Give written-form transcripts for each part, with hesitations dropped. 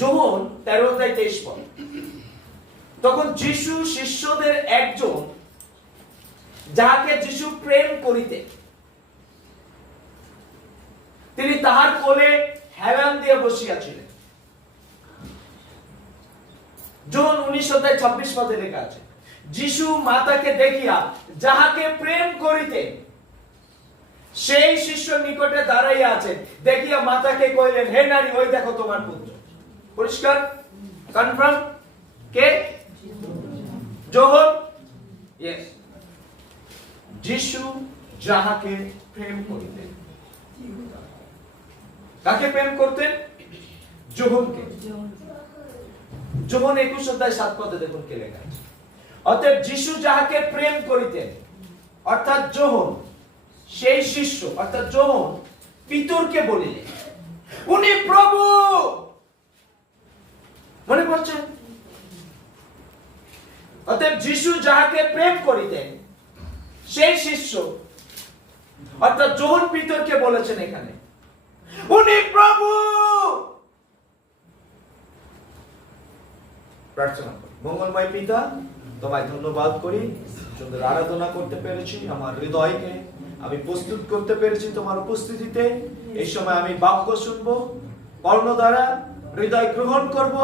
যোহন 13:23 তখন যিশু শিষ্যদের একজন, যাহাকে যিশু প্রেম করিতে, তিনি তাহার কোলে হেলান দিয়ে বসিয়াছিলেন। যোহন 19:26 লেখা আছে, যিশু মাতাকে দেখিয়া যাহাকে প্রেম করিতেন সেই শিষ্য নিকটে দাঁড়াইয়া আছেন, দেখিয়া মাতাকে কইলেন, হে নারী, ওই দেখো তোমার পুত্র। পরিষ্কার? কনফার্ম? কে? যোহন? ইয়েস। যিশু যাহাকে প্রেম করিতেন। কাকে প্রেম করতেন? যোহনকে। যোহন 21:7 দেখুন কি লেখা আছে, অতএব যিশু যাহাকে প্রেম করিতেন, অর্থাৎ যোহন, সেই শিষ্য অর্থাৎ যোহন পিতরকে বলিলেন, উনি প্রভু। মনে পড়ছে? অতএব যিশু যাহাকে প্রেম করিতেন সেই শিষ্য অর্থাৎ যোহন পিতরকে বলেছেন এখানে, উনি প্রভু। প্রার্থনা করি। মঙ্গলময় পিতা, তোমায় ধন্যবাদ করি, সুন্দর আরাধনা করতে পেরেছি, আমার হৃদয়কে আমি প্রস্তুত করতে পেরেছি তোমার উপস্থিতিতে। এই সময় আমি বাক্য শুনবো, কর্ণ দ্বারা হৃদয় গ্রহণ করব,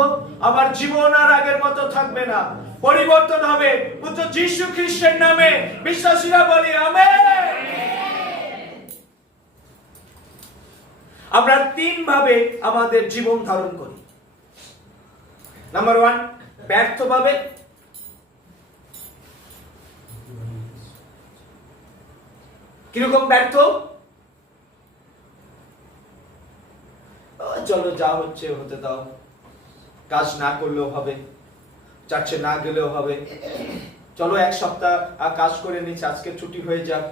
আমার জীবন আর আগের মতো থাকবে না, পরিবর্তন হবে। পুত্র যিশু খ্রিস্টের নামে বিশ্বাসীরা বলি আমেন। আমরা তিন ভাবে আমাদের জীবন ধারণ করি। নাম্বার 1, ব্যর্থ ভাবে। কিরকম ব্যর্থ? চলো যা হচ্ছে হতে দাও, কাজ না করলেও হবে, চার্চে না গেলেও হবে, চলো এক সপ্তাহ কাজ করে নিচ্ছি, আজকে ছুটি হয়ে যাক,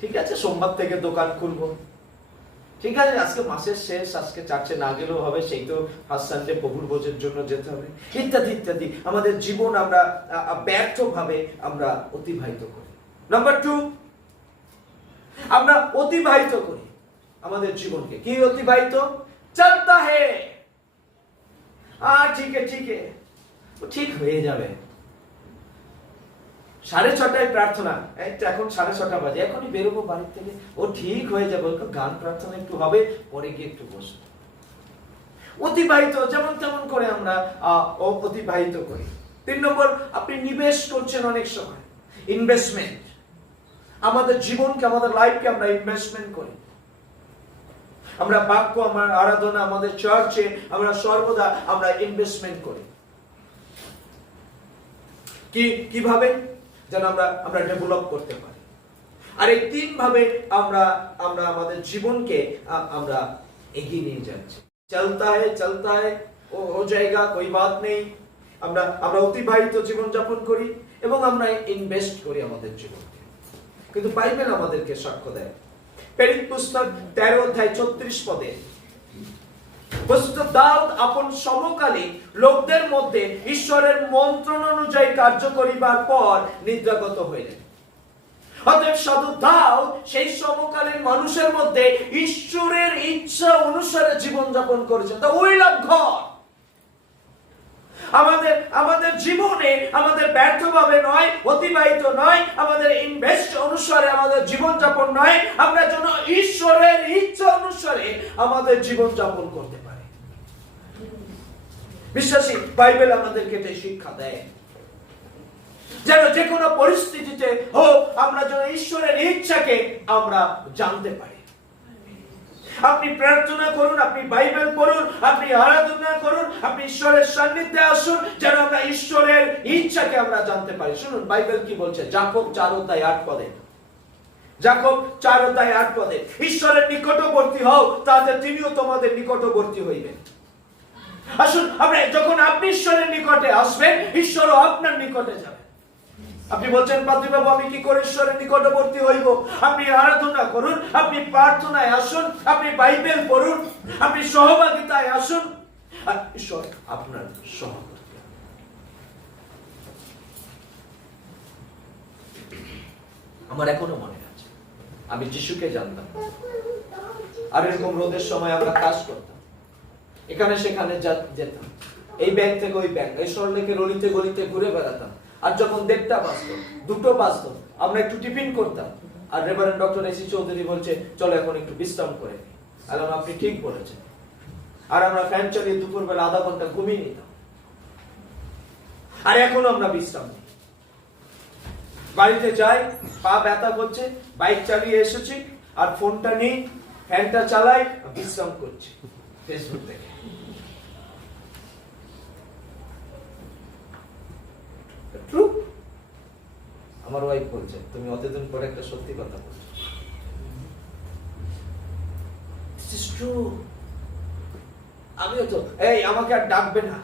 ঠিক আছে সোমবার থেকে দোকান খুলবো, ঠিক আছে আজকে মাসের শেষ, আজকে চার্চে না গেলেও হবে, সেই তো ফার্স্ট সানডে প্রভুর ভোজের জন্য যেতে হবে, ইত্যাদি ইত্যাদি। আমাদের জীবন আমরা ব্যর্থ ভাবে আমরা অতিবাহিত করি। নাম্বার 2, আমরা অতিবাহিত করি আমাদের জীবনকে। কি অতিবাহিত? চলতা হে, ঠিক হয়ে যাবে। 6:30 প্রার্থনা, এখন 6:30 বাজে, এখনই বেরোবো বাড়ি থেকে, ও ঠিক হয়ে যাবে, গান প্রার্থনা একটু হবে, পরে গিয়ে একটু বসবো। অতিবাহিত, যেমন তেমন করে আমরা অতিবাহিত করি। 3 নম্বর, আপনি নিবেশ করছেন অনেক সময়, ইনভেস্টমেন্ট। আমাদের জীবনকে, আমাদের লাইফকে আমরা ইনভেস্টমেন্ট করি। আমরা বাক্য, আমার আরাধনা, আমাদের চার্চে আমরা সর্বদা আমরা ইনভেস্টমেন্ট করি। কিভাবে? যেন আমরা ডেভেলপ করতে পারি। আর এই 3 ভাবে আমরা আমাদের জীবনকে আমরা এগিয়ে নিয়ে যাচ্ছি। চলতা হ্যায় ও জায়গা কোই বাত নেই। আমরা অতিবাহিত জীবন যাপন করি এবং আমরা ইনভেস্ট করি আমাদের জীবনকে। কিন্তু বাইবেল আমাদেরকে সাক্ষ্য দেয়, প্রেরিত পুস্তক 13:34 বস্তুত দাউদ আপন সমকালীন লোকদের মধ্যে ঈশ্বরের মন্ত্রণ অনুযায়ী কার্য করিবার পর নিদ্রাগত হইলেন। অতএব সাধু দাউদ সেই সমকালীন মানুষের মধ্যে ঈশ্বরের ইচ্ছা অনুসারে জীবন যাপন করেছেন। The will of God। আমাদের জীবনে আমাদের ব্যর্থভাবে নয়, অতিবাহিত নয়, আমাদের ইনভেস্ট অনুসারে আমাদের জীবন যাপন নয়, আমরা যেন ঈশ্বরের ইচ্ছা অনুসারে আমাদের জীবন যাপন করতে পারি। বিশ্বাসী বাইবেল আমাদেরকে এই শিক্ষা দেয়, যেন যে কোনো পরিস্থিতিতে হোক আমরা যেন ঈশ্বরের ইচ্ছাকে আমরা জানতে পারি। আপনি প্রার্থনা করুন, আপনি বাইবেল পড়ুন, আপনি আরাধনা করুন, আপনি ঈশ্বরের সান্নিধ্যে আসুন, যেন আমরা ঈশ্বরের ইচ্ছাকে আমরা জানতে পারি। শুনুন বাইবেল কি বলছে, যাকব 4:8 যাকব 4:8 ঈশ্বরের নিকটবর্তী হও, তাতে তিনিও তোমাদের নিকটবর্তী হইবেন। আসুন আমরা, যখন আপনি ঈশ্বরের নিকটে আসবেন, ঈশ্বরও আপনার নিকটে যাবে। আপনি বলছেন পাদ্রীবাবু আমি কি করে ঈশ্বরের নিকটবর্তী হইব? আপনি আরাধনা করুন, আপনি প্রার্থনায় আসুন, আপনি বাইবেল পড়ুন, আপনি সহভাগিতায় আসুন, আর ঈশ্বর আপনার সহকর্তা। আমার এখনো মনে আছে, আমি যিশুকে জানতাম, আর এরকম রোদের সময় আমরা কাজ করতাম, এখানে সেখানে যেতাম, এই ব্যাংক থেকে ওই ব্যাংক, এই সরলেকে গলিতে গলিতে ঘুরে বেড়াতাম। আর যখন 1:30 বাজতো, 2টো বাজতো, আমরা একটু টিফিন করতাম, আর রেভারেন্ড ডক্টর এসি চৌধুরী বলছে চলো এখন একটু বিশ্রাম করে নিই। আপনি ঠিক বলেছেন। আর আমরা ফ্যান চালিয়ে দুপুরবেলা আধা ঘন্টা ঘুমিয়ে নিতাম। আর এখন আমরা বিশ্রাম নিই, বাড়িতে যাই, পা ব্যথা করছে, বাইক চালিয়ে এসেছি, আর ফোনটা নিই, ফ্যানটা চালাই, বিশ্রাম করছি ফেসবুক থেকে। ট্রু। আমার ওয়াইফ বলছে তুমি অতদিন পরে একটা সত্যি কথা বলছো। This is true. আমিও তো, এই আমাকে আর ডাকবে না,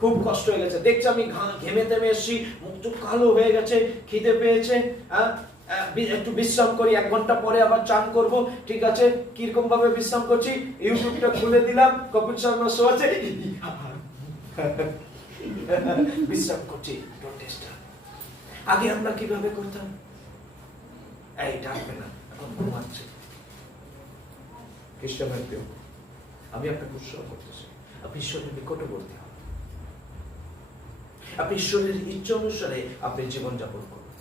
খুব কষ্ট হয়ে গেছে, দেখছি আমি ঘেমে তেমে এসেছি, মুখ টুক কালো হয়ে গেছে, খিদে পেয়েছে, একটু বিশ্রাম করি, 1 ঘন্টা পরে আবার চান করব। ঠিক আছে, কিরকম ভাবে বিশ্রাম করছি, ইউটিউবটা খুলে দিলাম, কপিল শর্মা শো আছে, বিশ্রাম করছি। আগে আমরা কিভাবে করতাম, এই ডাকবে না, এখন ঘুমাচ্ছে। খ্রিস্টানের প্রিয়, আমি আপনাকে উৎসাহ করতেছি, আপনি ঈশ্বরের নিকটবর্তী হন, আপনি ঈশ্বরের ইচ্ছা অনুসারে আপনি জীবনযাপন করুন।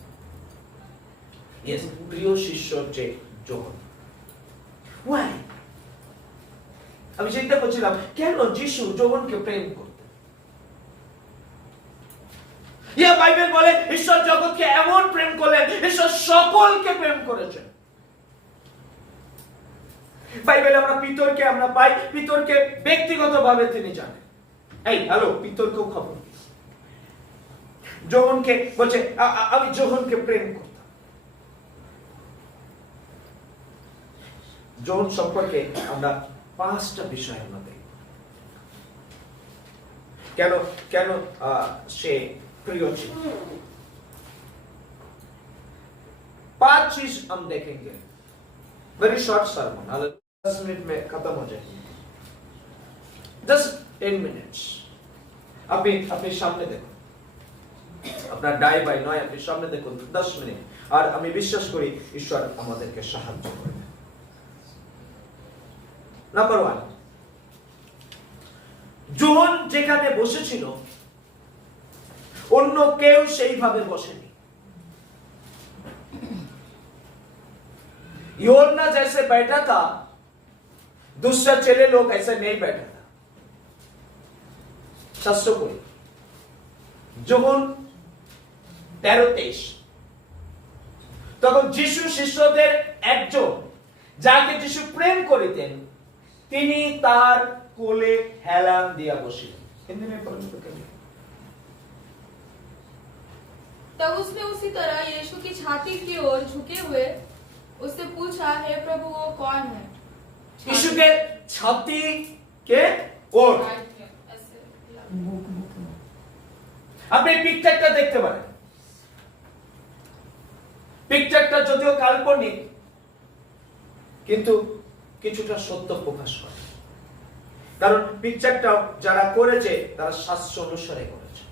প্রিয় শিষ্য যে যোহন, ওয়াই আমি চিন্তা করছিলাম কেন যিশু যোহনকে প্রেম করতেন। বাইবেল বলে ঈশ্বর জগৎকে এমন প্রেম করলেন, ঈশ্বর সকলকে প্রেম করেছেন। বাইবেলে আমরা পিতরকে আমরা পাই, পিতরকে ব্যক্তিগতভাবে তিনি জানেন। এই হ্যালো, পিতরকেও খবর কি, যোহনকে বলছে আমি যোহনকে প্রেম করতাম। যোহন সম্পর্কে আমরা 5টা বিষয় আমরা দেখব, কেন কেন সে प्रिय ছিল। 5 चीज हम देखेंगे, वेरी शॉर्ट सर्मन, 10 मिनट में खत्म हो जाएगी, 10 मिनट्स। আপনি সামনে দেখুন, আপনার ডাই বাই নয় আপনি সামনে দেখুন 10 মিনিট, আর আমি বিশ্বাস করি ঈশ্বর আমাদেরকে সাহায্য করবে। নাম্বার 1, যোহন যেখানে বসেছিল অন্য কেউ সেইভাবে বসেনি। यूहन्ना जैसे बैठा था, दूसरा चेले लोग ऐसे नहीं बैठा था। शास्त्र को যোহন 13:23, তখন যিশু শিষ্যদের একজন যাকে যিশু প্রেম করিতেন তিনি তার কোলে হেলান দিয়া বসিলেন। হিন্দি में पढ़ने को क्या? तब उसने उसी तरह यीशु की छाती की ओर झुके हुए उससे पूछा, हे प्रभु वो कौन है? यीशु के छाती के ओर আপনি পিকচারটা দেখতে পারেন। পিকচারটা যদিও কাল্পনিক কিন্তু কিছুটা সত্য প্রকাশ করে, কারণ পিকচারটা যারা করেছে তারা শাস্ত্র অনুসারে করেছে।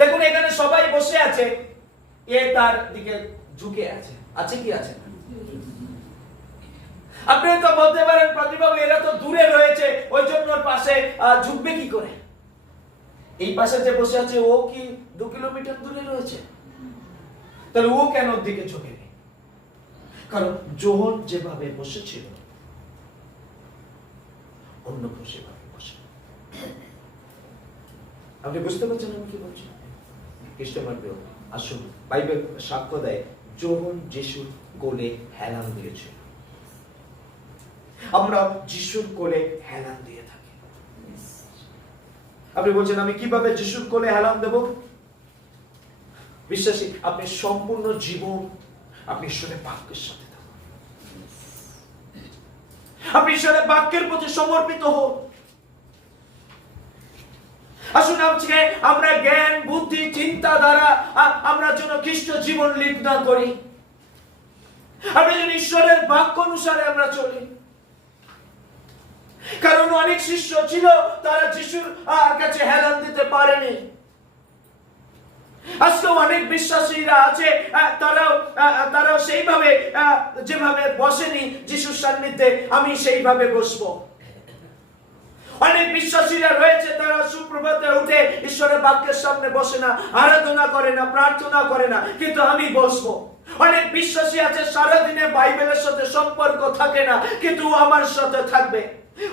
দেখুন এখানে সবাই বসে আছে, এ তার দিকে ঝুঁকে আছে, আছে কি আছে? আপনি তো বলতে পারেন প্রতিবাবু এরা তো দূরে রয়েছে, ওই জন্য ওর পাশে ঝুঁকবে কি করে? এই পাশে যে বসে আছে ও কি 2 কিলোমিটার দূরে রয়েছে? তাহলে ও কেন ওর দিকে ঝুঁকে নেই? কারণ যোহন যেভাবে বসেছিল অন্য সেভাবে বসে। আপনি বুঝতে পারছেন আমি কি বলছি? খ্রিস্টমাস আসুন, বাইবেল সাক্ষ্য দেয় যোহন যিশুর কোলে হেলান দিয়েছিল। আমরা যিশুর কোলে হেলান দিয়ে থাকি। আপনি বলছেন আমি কিভাবে যিশুর কোলে হেলান দেব? বিশ্বাসী আপনি সম্পূর্ণ জীবন আপনি ঈশ্বরের বাক্যের সাথে থাকুন, আপনি ঈশ্বরের বাক্যের প্রতি সমর্পিত হন। আসুন আজকে আমরা জ্ঞান বুদ্ধি চিন্তা দ্বারা আমরা যেন খ্রিস্ট জীবন লিড না করি, আমরা যেন ঈশ্বরের বাক্য অনুসারে আমরা চলি। কারণ অনেক শিষ্য ছিল তারা যিশুর কাছে হেলান দিতে পারেনি। আজকে অনেক বিশ্বাসীরা আছে তারাও সেইভাবে যেভাবে বসেনি যিশুর সান্নিধ্যে, আমি সেইভাবে বসবো। অনেক বিশ্বাসীরা রয়েছে, তারা সুপ্রভাতে উঠে ঈশ্বরের বাক্যের সামনে বসে না, আরাধনা করে না, প্রার্থনা করে না, কিন্তু আমি বসবো। অনেক বিশ্বাসী আছে সারাদিনে বাইবেলের সাথে সম্পর্ক থাকে না, কিন্তু আমার সাথে থাকবে।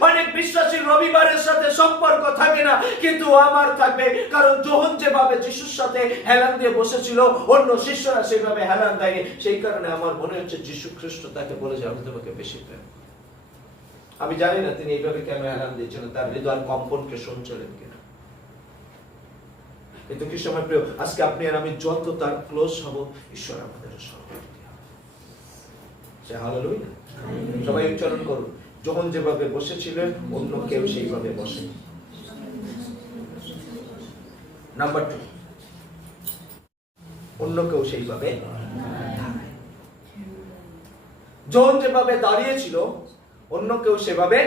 অনেক বিশ্বাসী রবিবারের সাথে সম্পর্ক থাকে না, কিন্তু আমার থাকবে। কারণ যোহন যেভাবে যিশুর সাথে হেলান দিয়ে বসেছিল, অন্য শিষ্যরা সেইভাবে হেলান দেয়নি। সেই কারণে আমার মনে হচ্ছে যিশু খ্রিস্ট তাকে বলেছে, আমি তোমাকে বেশি প্রেম। আমি জানি না তিনি এইভাবে কেন হেলান দিয়েছিলেন, তার হৃদয়ের কম্পনকে শুনছিলেন কিনা। কিন্তু কি সময় প্রিয়, আজকে আপনি আর আমি যত তার ক্লোজ হব, ঈশ্বর আমাদের সহযোগী হবে। হালেলুয়া। সবাই উচ্চারণ করুন, যখন যেভাবে বসেছিলেন অন্য কেউ সেইভাবে বসে। নাম্বার 2, অন্য কেউ সেইভাবে যখন যেভাবে দাঁড়িয়েছিল অন্য কেউ সেভাবে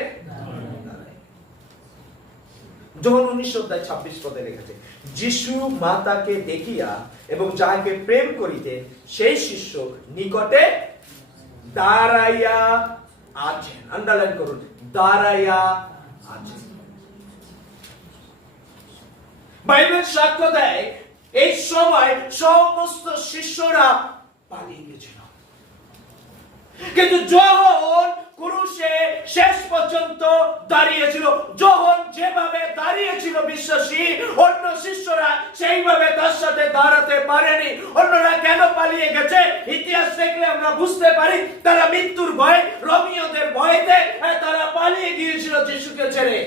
যখন 19:26 পদে লেখেছে, যিশু মাতাকে দেখিয়া এবং যাহাকে প্রেম করিতেন সেই শিষ্য নিকটে দাঁড়াইয়া আছেন। আন্ডারলাইন করুন, দাঁড়াইয়া আছেন। বাইবেল সাক্ষ্য দেয় এই সময় সমস্ত শিষ্যরা পালিয়ে গেছিল, কিন্তু যখন ক্রুশে শেষ পর্যন্ত দাঁড়িয়েছিল, যখন যেভাবে দাঁড়িয়েছিল বিশ্বাসী, অন্য শিষ্যরা সেইভাবে তার সাথে দাঁড়াতে পারেনি। অন্যরা কেন পালিয়ে গেছে? ইতিহাস দেখলে আমরা বুঝতে পারি, তারা মৃত্যুর ভয়, রোমীয়দের ভয়তে তারা পালিয়ে গিয়েছিল যিশুকে ছেড়ে।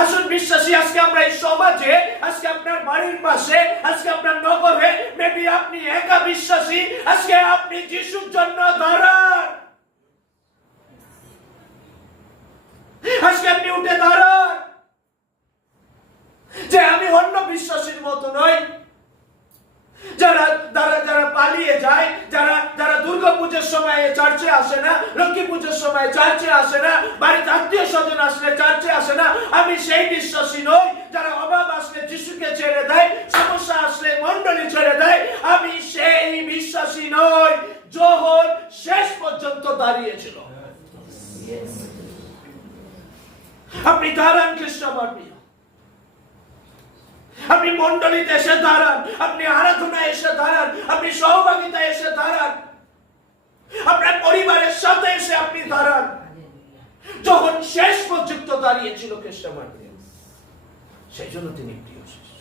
আসুন বিশ্বাসী, আজকে আমরা এই সমাজে, আজকে আপনার বাড়ির পাশে, আজকে আপনার নগরে, মেবি আপনি একা বিশ্বাসী, আজকে আপনি যিশুর জন্য দাঁড়ান। আজকে আপনি উঠে দাঁড়ান যে আমি অন্য বিশ্বাসীর মতো নই, যারা পালিয়ে যায়, যারা দুর্গা পুজোর সময় চার্চে আসে না, লক্ষ্মী পুজোর সময় চার্চে আসে না, বাড়িতে আত্মীয় স্বজন আসলে চার্চে আসে না, আমি সেই বিশ্বাসী নই। যারা অভাব আসলে যিশুকে ছেড়ে দেয়, সমস্যা আসলে মণ্ডলী ছেড়ে দেয়, আমি সেই বিশ্বাসী নই। যখন শেষ পর্যন্ত দাঁড়িয়েছিল। আপনি দাঁড়ান খ্রিস্ট আমার প্রিয়, আপনি মণ্ডলীতে এসে দাঁড়ান, আপনি আরাধনায় এসে দাঁড়ান, আপনি সহভাগিতায় এসে দাঁড়ান, আপনার পরিবারের সাথে এসে আপনি দাঁড়ান। যখন শেষ পর্যন্ত দাঁড়িয়েছিল খ্রিস্ট আমার প্রিয়, সেই জন্য তিনি প্রিয় শিষ্য।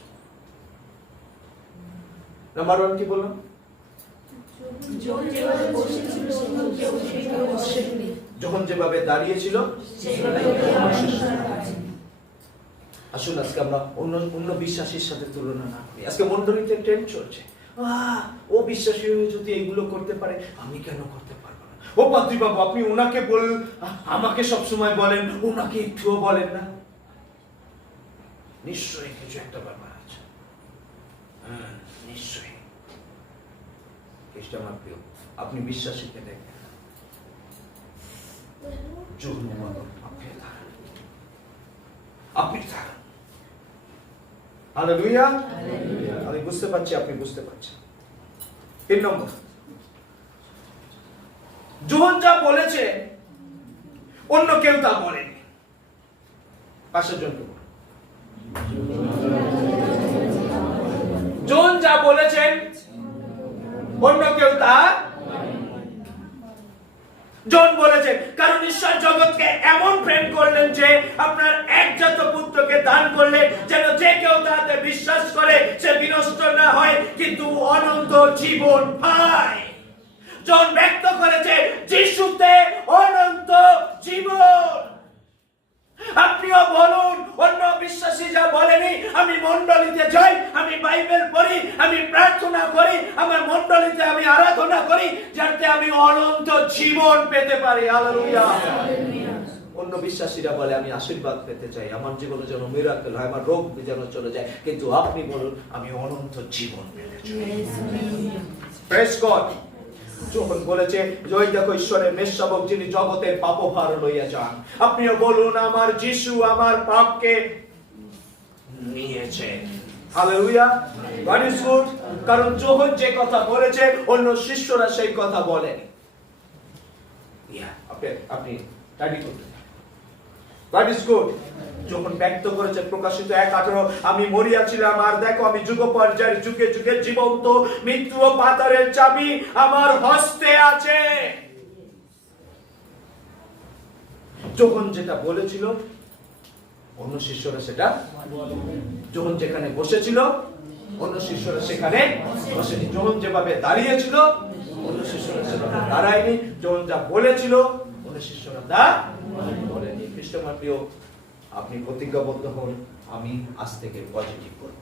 নাম্বার 1 কি বললাম? যখন যেভাবে দাঁড়িয়েছিল। আসুন আজকে আমরা অন্য বিশ্বাসীর সাথে তুলনা না করি। আজকে মণ্ডলীতে ট্রেন্ড চলছে, ও বিশ্বাসী হয়ে যদি এগুলো করতে পারে, আমি কেন করতে পারবো না? ও পাদ্রী বাবু, আপনি ওনাকে বলেন, আমাকে সবসময় বলেন, ওনাকে একটুও বলেন না। নিশ্চয়ই কিছু একটা ব্যাপার আছে, নিশ্চয়ই। খ্রিস্ট আমার প্রিয়, আপনি বিশ্বাসীকে দেখেন, আপনি থাকেন। হালেলুয়া। আমি বুঝতে পারছি, আপনি বুঝতে পারছেন। 3 নম্বর, যোহন যা বলেছে অন্য কেউ তা বলেনি। পাশের জন্য যোহন যা বলেছেন অন্য কেউ তা জন বলেছেন, কারণ ঈশ্বর জগৎকে এমন প্রেম করলেন যে আপনার একজাত পুত্রকে দান করলেন, যেন যে কেউ তাতে বিশ্বাস করে সে বিনষ্ট না হয়, কিন্তু অনন্ত জীবন পায়। জন ব্যক্ত করেছে যিশুতে অনন্ত জীবন। আপনিও বলুন, অন্য বিশ্বাসী যা বলেনি, আমি মণ্ডলীতে যাই, আমি বাইবেল পড়ি, আমি প্রার্থনা করি, আমার মণ্ডলীতে আমি আরাধনা করি, যাতে আমি অনন্ত জীবন পেতে পারি। হালেলুয়া। অন্য বিশ্বাসীরা বলে আমি আশীর্বাদ পেতে চাই, আমার জীবনে যেন মিরাকেল হয়, আমার রোগ যেন চলে যায়, কিন্তু আপনি বলুন আমি অনন্ত জীবন পেতে চাই। Praise God. যখন বলেছে জয় দেখো ঈশ্বরের মেষশাবক যিনি জগতের পাপভার লইয়া যান, আপনিও বলুন আমার যিশু আমার পাপকে নিয়েছেন। Hallelujah, god is good. কারণ যখন যে কথা বলেছে অন্য শিষ্যরা সেই কথা বলেনি। আপনি স্টাডি করতে, গড ইজ গুড। যখন ব্যক্ত করেছে প্রকাশিত 1:18, আমি মরিয়াছিলাম আর দেখো আমি যুগ পর্যায়ের যুগে যুগে জীবন্ত, মৃত্যু ও পাতালের চাবি আমার হস্তে আছে। যখন যেটা বলেছিল অন্য শিষ্যরা সেটা, যখন যেখানে বসেছিল অন্য শিষ্যরা সেখানে বসেনি, যখন যেভাবে দাঁড়িয়েছিল অন্য শিষ্যরা সেভাবে দাঁড়ায়নি, যখন যা বলেছিল অন্য শিষ্যরা তা বলেনি। খ্রিস্টমার প্রিয়, আপনি প্রতিজ্ঞাবদ্ধ হন, আমি আজ থেকে পজিটিভ করব,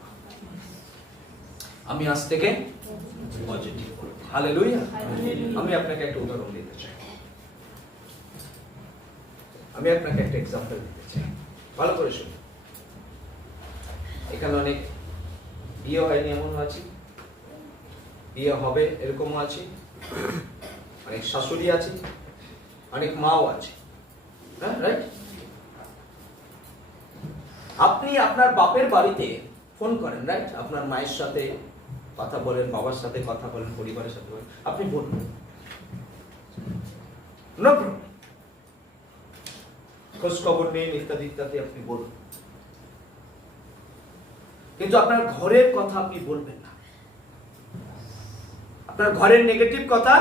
আমি আজ থেকে পজিটিভ করব। হালেলুয়া। আমি আপনাকে একটা উদাহরণ দিতে চাই, আমি আপনাকে একটা এক্সাম্পল দিতে চাই, ভালো করে শুনুন। এখানে অনেক বিয়ে হয়নি এমন আছে, বিয়ে হবে এরকমও আছে, অনেক শাশুড়ি আছে, অনেক মাও আছে, হ্যাঁ রাইট? আপনি আপনার বাপের বাড়িতে ফোন করেন, রাইট? আপনার মায়ের সাথে কথা বলেন, বাবার সাথে কথা বলেন, পরিবারের সাথে বলেন, আপনি বলবেন নো প্রবলেম, খোঁজ খবর নেই ইত্যাদি ইত্যাদি আপনি বলবেন, কিন্তু আপনার ঘরের কথা আপনি বলবেন না, আপনার ঘরের নেগেটিভ কথা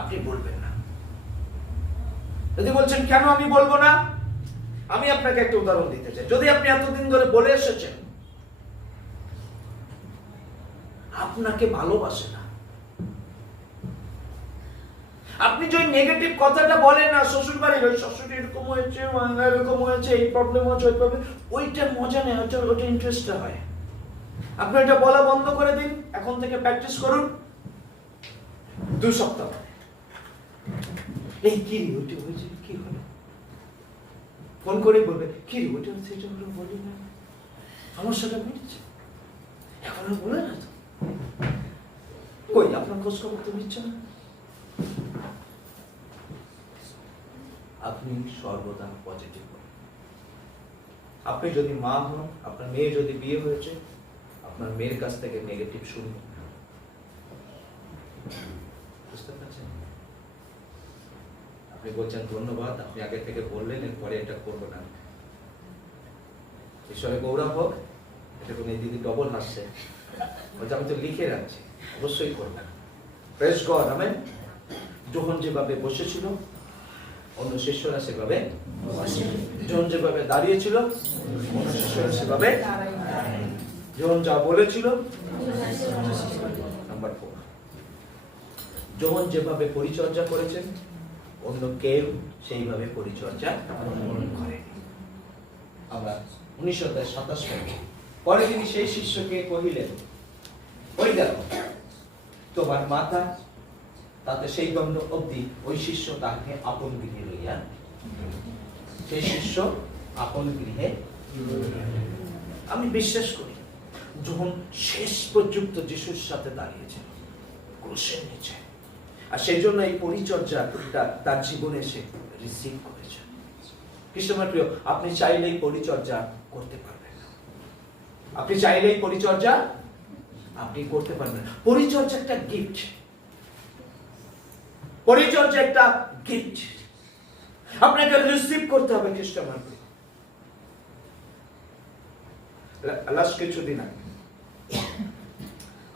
আপনি বলবেন না। যদি বলছেন কেন আমি বলবো না, আমি আপনাকে একটা উদাহরণ দিতে চাই। যদি আপনি এতদিন ধরে বলে এসেছেন আপনাকে ভালোবাসে না, আপনি যে নেগেটিভ কথাটা বলেন না, শ্বশুর বাড়ির ওই শাশুড়ি এরকম হয়েছে, বাংলা এরকম হয়েছে, এই প্রবলেম হচ্ছে, ওই প্রবলেম, ওইটা মজা নেই, ওইটা ইন্টারেস্টটা হয়। আপনি এটা বলা বন্ধ করে দিন, এখন থেকে প্র্যাকটিস করুন 2 সপ্তাহ। এই কি ওইটা হয়েছে, কি হলো, ফোন করে বলবে কি ওইটা হচ্ছে, এটা হলো, বলি না আমার সাথে মিটছে, এখন আর বলে না তো, কই আপনার খোঁজ খবর তো নিচ্ছে না। আপনি সর্বদা পজিটিভ হন। আপনি যদি মা হন, আপনার মেয়ে যদি বিয়ে হয়েছে, আপনার মেয়ের কাছ থেকে নেগেটিভ শুনবেন না। বুঝতে পারছেন? আপনি বলছেন ধন্যবাদ, আপনি আগে থেকে বললেন, এরপরে এটা করবো না। ঈশ্বরে গৌরব হোক। এটা কোনো দিদি ডবল হাসছে, বলছে আমি তো লিখে রাখছি, অবশ্যই করবেন। Praise God, amen. যখন যেভাবে বসেছিল অন্য শিষ্যরা সেভাবে, যখন যেভাবে দাঁড়িয়েছিল অন্য শিষ্যরা সেভাবে, যখন যা বলেছিল। নাম্বার 4, যখন যেভাবে পরিচর্যা করেছেন অন্য কেউ সেইভাবে পরিচর্যা করে। আমরা 19:27 পরে তিনি সেই শিষ্যকে কহিলেন, ওই গেল তোমার মাতা। তাতে সেই দণ্ড অবধি ওই শিষ্য তাকে আপন গৃহে লইয়া, সেই শিষ্য আপন গৃহে। আমি বিশ্বাস করি যখন শেষ পর্যন্ত যিশুর সাথে দাঁড়িয়েছে ক্রুশের নিচে, আর সেই জন্য এই পরিচর্যাটা তার জীবনে সে রিসিভ করেছে। খ্রিস্টমার প্রিয়, আপনি চাইলেই পরিচর্যা করতে পারবেন না, আপনি চাইলেই পরিচর্যা আপনি করতে পারবেন না। পরিচর্যা একটা গিফট, পরিচর্যা একটা গিফট, আপনাকে রিসিভ করতে হবে। খ্রিস্টমার প্রিয়, লাস্ট কিছুদিন আগে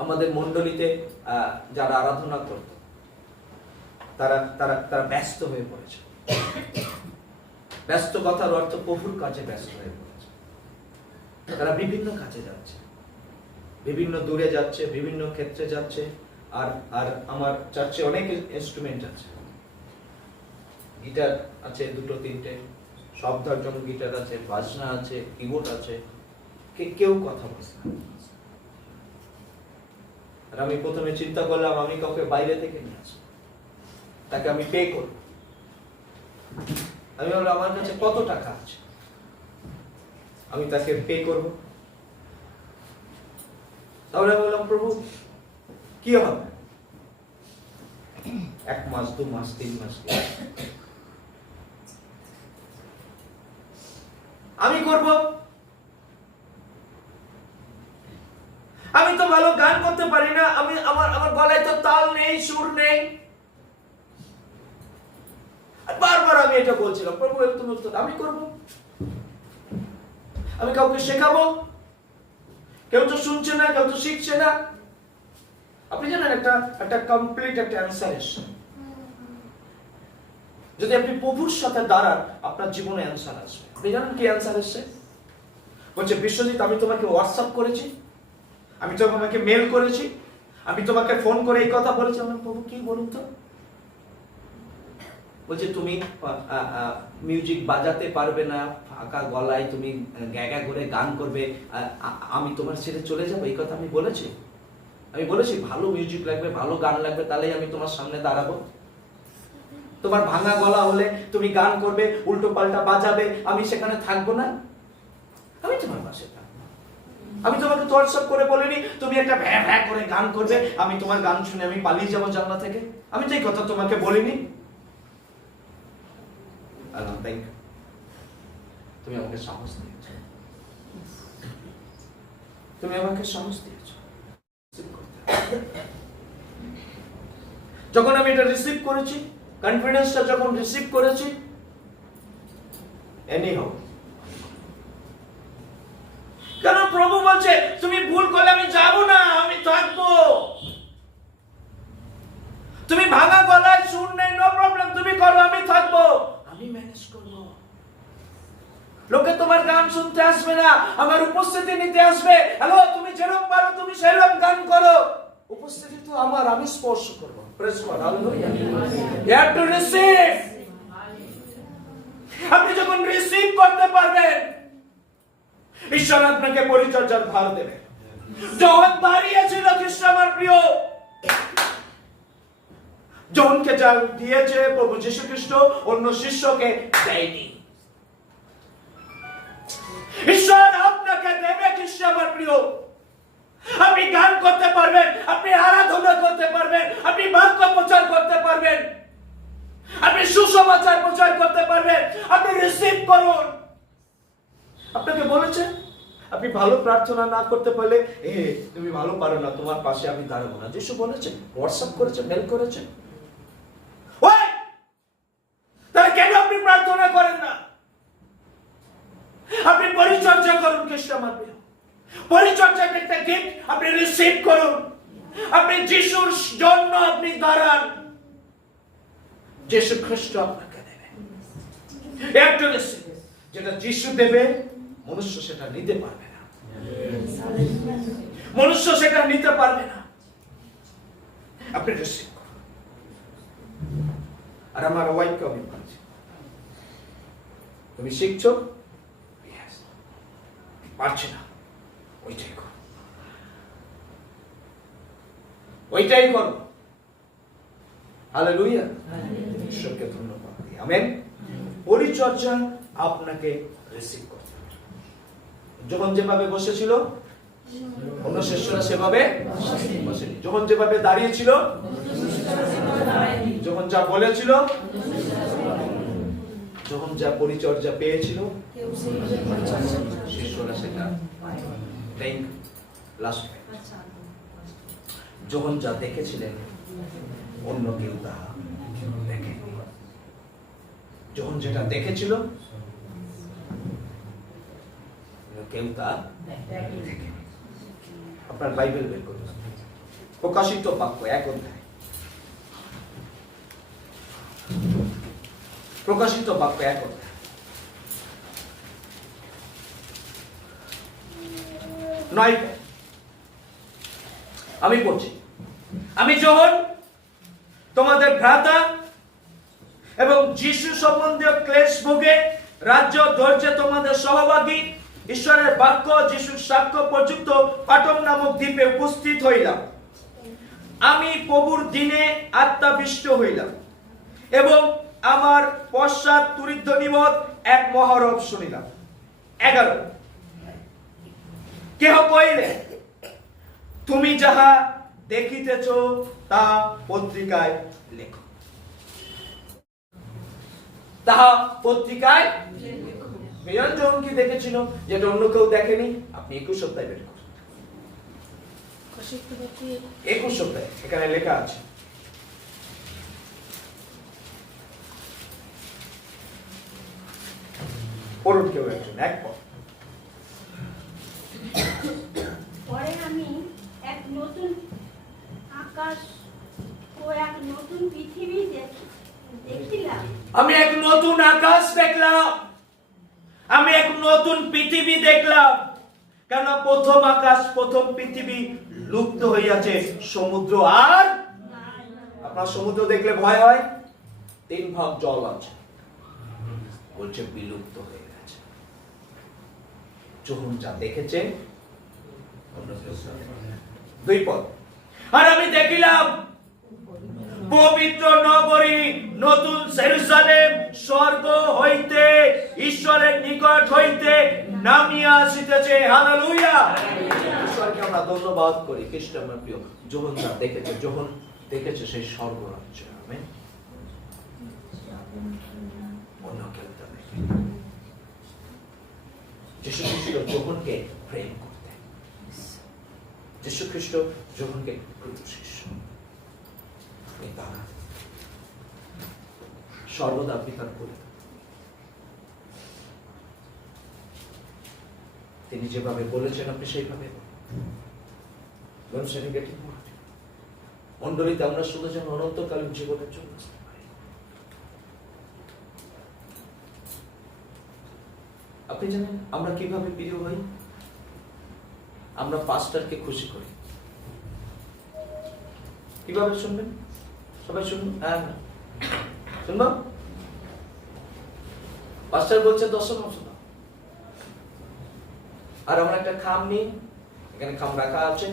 আমাদের মণ্ডলীতে যারা আরাধনা করত তারা তারা তারা ব্যস্ত হয়ে পড়েছে। ব্যস্ত কথার অর্থ প্রভুর কাজে ব্যস্ত হয়ে পড়েছে। তারা বিভিন্ন কাজে যাচ্ছে, বিভিন্ন দূরে যাচ্ছে, বিভিন্ন ক্ষেত্রে যাচ্ছে। আর আর আমার চার্চে অনেক ইনস্ট্রুমেন্ট আছে, গিটার আছে 2-3টে, শব্দের জন্য গিটার আছে, বাজনা আছে, কিবোর্ড আছে, কেউ কথা বলছে না। আর আমি প্রথমে চিন্তা করলাম আমি কাউকে বাইরে থেকে নিয়ে আসবো, তাকে আমি পে করব। আমি বললাম আমার কাছে কত টাকা আছে, আমি তাকে পে করব। তাহলে আমি বললাম প্রভু কি হবে, 1 মাস 2 মাস 3 মাস আমি করব। আমি তো ভালো গান করতে পারি না, আমার গলায় তো তাল নেই, সুর নেই। আর বারবার আমি এটা বলছিলাম, প্রভু তুমি আমি করব, আমি কাউকে শেখাবো, কেউ তো শুনছে না, কেউ তো শিখছে না। আপনি জানেন একটা কমপ্লিট একটা অ্যান্সার এসছে। যদি আপনি প্রভুর সাথে দাঁড়ান, আপনার জীবনে অ্যান্সার আসবে। আপনি জানেন কি অ্যান্সার এসছে? বলছে, বিশ্বজিৎ আমি তোমাকে হোয়াটসঅ্যাপ করেছি, আমি তোমাকে মেল করেছি, আমি তোমাকে ফোন করে এই কথা বলেছি। আমার প্রভু কি বলুন তো? বলছে তুমি মিউজিক বাজাতে পারবে না, ফাঁকা গলায় তুমি গ্যাগা করে গান করবে, আমি তোমার ছেড়ে চলে যাবো, এই কথা আমি বলেছি? আমি বলেছি ভালো মিউজিক লাগবে, ভালো গান লাগবে, তাহলেই আমি তোমার সামনে দাঁড়াবো। তোমার ভাঙা গলা হলে তুমি গান করবে, উল্টো পাল্টা বাজাবে, আমি সেখানে থাকবো না? আমি তোমার পাশে থাকবো। আমি তোমাকে হোয়াটসঅ্যাপ করে বলিনি তুমি একটা ভ্যা ভ্যা করে গান করবে, আমি তোমার গান শুনে আমি পালিয়ে যাবো জানলা থেকে? আমি তো এই কথা তোমাকে বলিনি। তুমি আমাকে সাহস দিয়েছ, তুমি আমাকে সাহস দিয়েছ। যখন আমি এটা রিসিভ করেছি, কনফিডেন্সটা যখন রিসিভ করেছি, এনিহাউ, কারণ প্রভু বলছে তুমি ভুল করলে আমি যাব না, আমি থাকবো। তুমি ভাঙা গলায় সুর নেই, নো প্রবলেম, তুমি করো, আমি থাকবো, আমি ম্যানেজ করবো। লোকে তোমার গান শুনতে আসবে না, আমার উপস্থিতি নিতে আসবে। হ্যালো, তুমি যেরকম পারো তুমি সেরকম গান করো, উপস্থিতি তো আমার, আমি স্পর্শ করবো। Praise God, hallelujah. You have to receive. আপনি যখন রিসিভ করতে পারবেন, ঈশ্বর আপনাকে পরিচর্যার ভার দেবে। যখন দাঁড়িয়েছিল খ্রিস্ট আমার প্রিয়, জনকে যা দিয়েছে প্রভু যীশু খ্রিস্ট অন্য শিষ্যকে দেয়নি। ঈশ্বর আপনাকে দেবে খ্রিস্ট আমার প্রিয়। আপনি গান করতে পারবেন, আপনি আরাধনা করতে পারবেন, আপনি বাক্য প্রচার করতে পারবেন, আপনি সুসমাচার প্রচার করতে পারবেন। আপনি রিসিভ করুন। আপনাকে বলেছে আপনি ভালো প্রার্থনা না করতে পারলে তুমি ভালো পারো না, তোমার পাশে আমি দাঁড়াবো না। যিশু বলেছে, হোয়াটসঅ্যাপ করেছে, মেল করেছে। তাহলে কেন আপনি প্রার্থনা করেন না? আপনি পরিচর্যা করুন খ্রিস্ট আমার প্রিয়। পরিচর্যা একটা গিফট, আপনি রিসিভ করুন। আপনি যিশুর জন্য আপনি দাঁড়ান, যিশু খ্রিস্ট আপনাকে দেবে। একটা রিসিভ, যেটা যিশু দেবে মনুষ্য সেটা নিতে পারবে না, মনুষ্য সেটা নিতে পারবে না। আপনি রিসিভ করুন। আর আমার ওয়াইফকে আমি বলছি, তুমি শিখছো, পারছি না, ওইটাই করো, ওইটাই করো। হালেলুয়া, ঈশ্বরকে ধন্যবাদ দিই। আমেন। পরিচর্যা আপনাকে রিসিভ করতে হবে। যখন যেভাবে বসেছিল অন্য শিষ্যরা সেভাবে বসেনি। যখন যেভাবে দাঁড়িয়েছিল, যখন যা বলেছিল, যখন যা পরিচর্যা পেয়েছিল, শিষ্যরা সেটা যখন যা দেখেছিলেন অন্য কেউ তা দেখেনি। যখন যেটা দেখেছিল কেউ তা দেখেনি। আপনার বাইবেল বের করুন, প্রকাশিত বাক্য 1 অধ্যায়, প্রকাশিত বাক্য 1 অধ্যায় 9। আমি পড়ছি। আমি যখন তোমাদের ভ্রাতা এবং যিশু সম্বন্ধীয় ক্লেশ ভোগে রাজ্য ধৈর্যে তোমাদের সহভাগী ঈশ্বরের বাক্য যিশুর সাক্ষ্য পর্যন্ত পাটম নামক দ্বীপে উপস্থিত হইলাম, আমি প্রভুর দিনে আত্মাবিষ্ট হইলাম এবং আমার পশ্চাৎ তুরিধ্বনিবৎ এক মহারব শুনিলাম। 11 কেহ কইলে, তুমি যাহা দেখিতেছ তা পত্রিকায় লেখো। তাহা পত্রিকায় যখন কি দেখেছিল যেটা অন্য কেউ দেখেনি, আপনি 21 অধ্যায় বের করুন। Koşukta bakı 21 অধ্যায় এখানে লেখা আছে। পড়ুন কেউ একজন, এক পদ। পরে আমি এক নতুন আকাশ ও এক নতুন পৃথিবী দেখিলাম। আমি এক নতুন আকাশ দেখলাম, আমি এক নতুন পৃথিবী দেখলাম। কেন প্রথম আকাশ প্রথম পৃথিবী লুপ্ত হইয়াছে, সমুদ্র আর আপনার সমুদ্র দেখলে ভয় হয়, 3 ভাগ জল আছে, বলছে বিলুপ্ত হয়ে গেছে। যখন যা দেখেছে 2 পদ। আর আমি দেখিলাম পবিত্র নগরী নতুন জেরুজালেম স্বর্গ হইতে ঈশ্বরের নিকট হইতে নামিয়া আসিতেছে। হালেলুয়া! ঈশ্বরকে আমরা ধন্যবাদ করি। খ্রিস্ট আমার প্রিয়, যখন যা দেখেছে, যখন দেখেছে সেই স্বর্গ রাজ্য। আমেন। অন্য কেউ তা দেখে। যীশু খ্রিস্ট যখনকে প্রেম করতেন, যীশু খ্রিস্ট যখনকে প্রিয় শিষ্য, তারা সর্বদা পিতার করে তিনি যেভাবে বলেছেন আপনি সেইভাবে মন্ডলীতে আমরা শুধু যেন অনন্তকালীন জীবনের জন্য আপনি জানেন আমরা কিভাবে প্রিয় হই? আমরা পাস্টারকে খুশি করি। কিভাবে শুনবেন? সবাই শুনুন। হ্যাঁ শুনবো। পাস্টার বলছে 10% দাও, আর আমরা একটা খাম নিই, এখানে খাম রাখা আছে,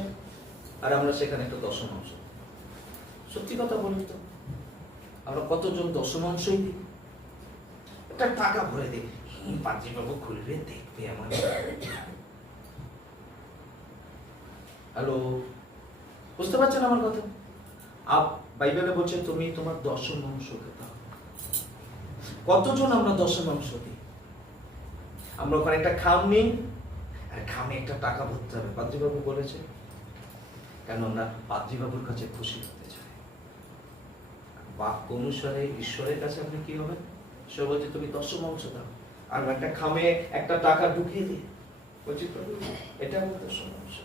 আর আমরা সেখানে একটা 10%। সত্যি কথা বলি তো, আমরা কতজন 10%ই দিই? একটা টাকা ভরে দিই, পাত্রীবাবু খুলবে দেখবে আমার। হ্যালো, বুঝতে পারছেন আমার কথা? বাইবেলে বলছে তুমি তোমার 10% দাও। কতজন আমরা 10% দিই? আমরা ওখানে একটা খাম নিই, আর খামে একটা টাকা ভরতে হবে। পাদ্রীবাবু বলেছে, কেন আমরা পাদ্রীবাবুর কাছে খুশি হতে চাই। বাক্য অনুসারে ঈশ্বরের কাছে আপনি কি হবে? সে বলছে তুমি 10% দাও, আর একটা খামে একটা টাকা ঢুকিয়ে দিই, বলছি প্রভু এটা আমার 10%।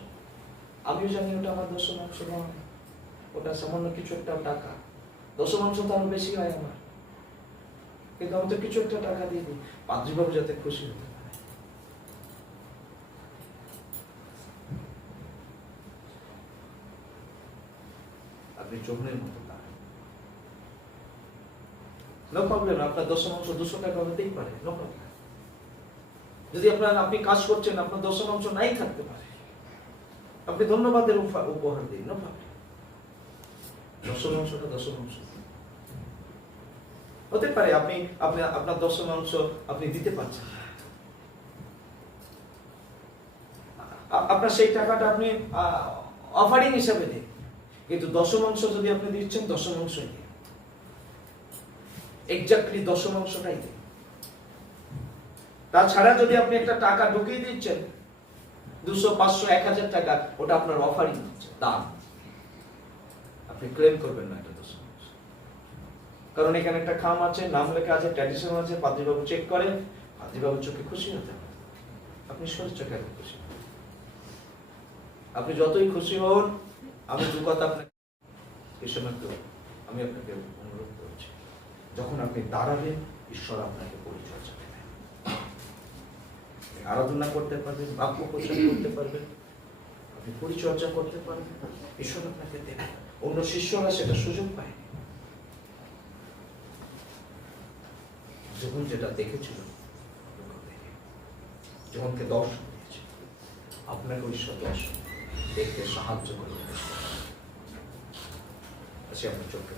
আমিও জানি ওটা আমার 10% নয়, ওটা সামান্য কিছু একটা টাকা। 10% তো আরো বেশি হয় আমার, কিন্তু আমি তো কিছু একটা টাকা দিয়ে দিই পাদ্রীবাবু যাতে খুশি হতে পারে। আপনি চোখের মতো দাঁড়ান, নো প্রবলেম। আপনার 10% 200 টাকা হতেই পারে, নো প্রবলেম। যদি আপনি কাজ করছেন, আপনার 10% নাই থাকতে পারে, আপনি ধন্যবাদের উপহার দিন, নো প্রবলেম। 10%টা 10% হতে পারে। আপনি আপনার 10% আপনি দিতে পারছেন, আপনার সেই টাকাটা আপনি অফারিং হিসাবে দিন, কিন্তু 10% যদি আপনি দিচ্ছেন 10%ই দিন, এক্স্যাক্টলি 10%টাই দিন। তাছাড়া যদি আপনি একটা টাকা ঢুকিয়ে দিচ্ছেন 200, 500, 1000 টাকা, ওটা আপনার অফারিং হচ্ছে, দাম। আপনি ক্লেম করবেন না এটা 10%, কারণ এখানে একটা খাম আছে, নাম লেখা আছে, ট্র্যাডিশন আছে, পাদ্রীবাবু চেক করে, পাদ্রীবাবুর চোখে খুশি হতে হবে, আপনি ঈশ্বরের চোখে খুশি। আপনি যতই খুশি হন, আমি দু কথা আপনাকে আমি আপনাকে অনুরোধ করছি, যখন আপনি দাঁড়াবেন ঈশ্বর আপনাকে পরিচর্যা দেবেন, আরাধনা করতে পারবেন, বাক্য প্রচার করতে পারবেন, আপনি পরিচর্যা করতে পারবেন, ঈশ্বর আপনাকে দেবেন। অন্য শিষ্যরা সেটা সুযোগ পায়। যখন যেটা দেখেছিল, যখনকে দর্শন দিয়েছে, আপনাকে ঈশ্বর দর্শন দেখতে সাহায্য করবে। আপনার চোখকে